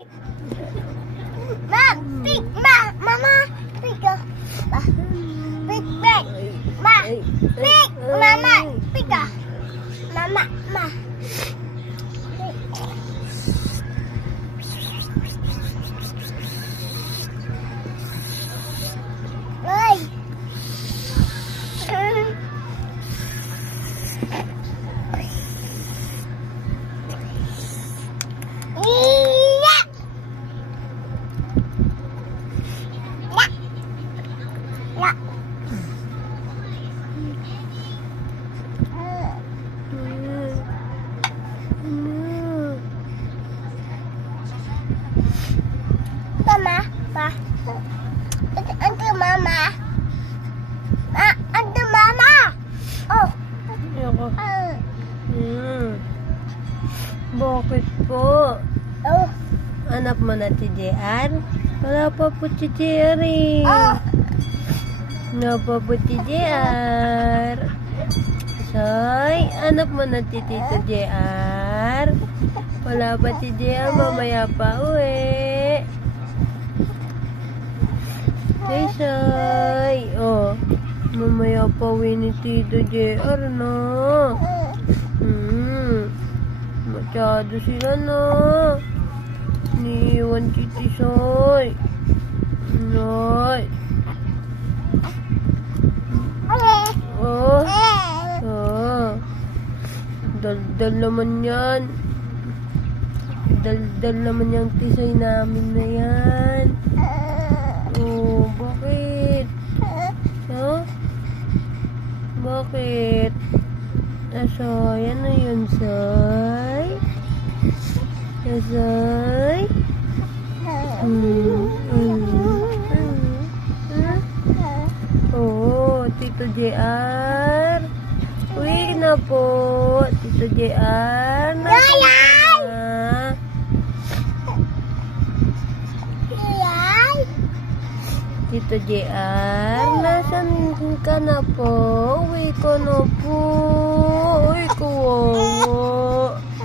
Ma, pig, mama, pig, pig, pig, ma, pig, mama, pig, mama, ma. Ơi. Mama, pa. Ante mama. Ante mama. Oh. Ayoko. Bakit po? Oh. Anak mo na si JR? Wala pa po si JR eh. Oh. Wala pa po si JR. Soy, anak mo na si Tito JR? Wala pa si JR, mamaya pa uwi. Hey, Soy. Oh, mamaya pa uwi ni Tito JR, no? Masyado sila, no? Niiwan si Tisoy. Noy. Oh. Oh. Dal-dal naman yan. Dal-dal naman yung Tisoy namin na yan. Oh, bakit? Huh? Bakit? Soy, ano yun, Soy? Soy? Oh, Tito JR. Uwi na po, Tito JR. Yayay! Tito JR, nasan ka na po? Uwi ko na po. Uy, kawawa.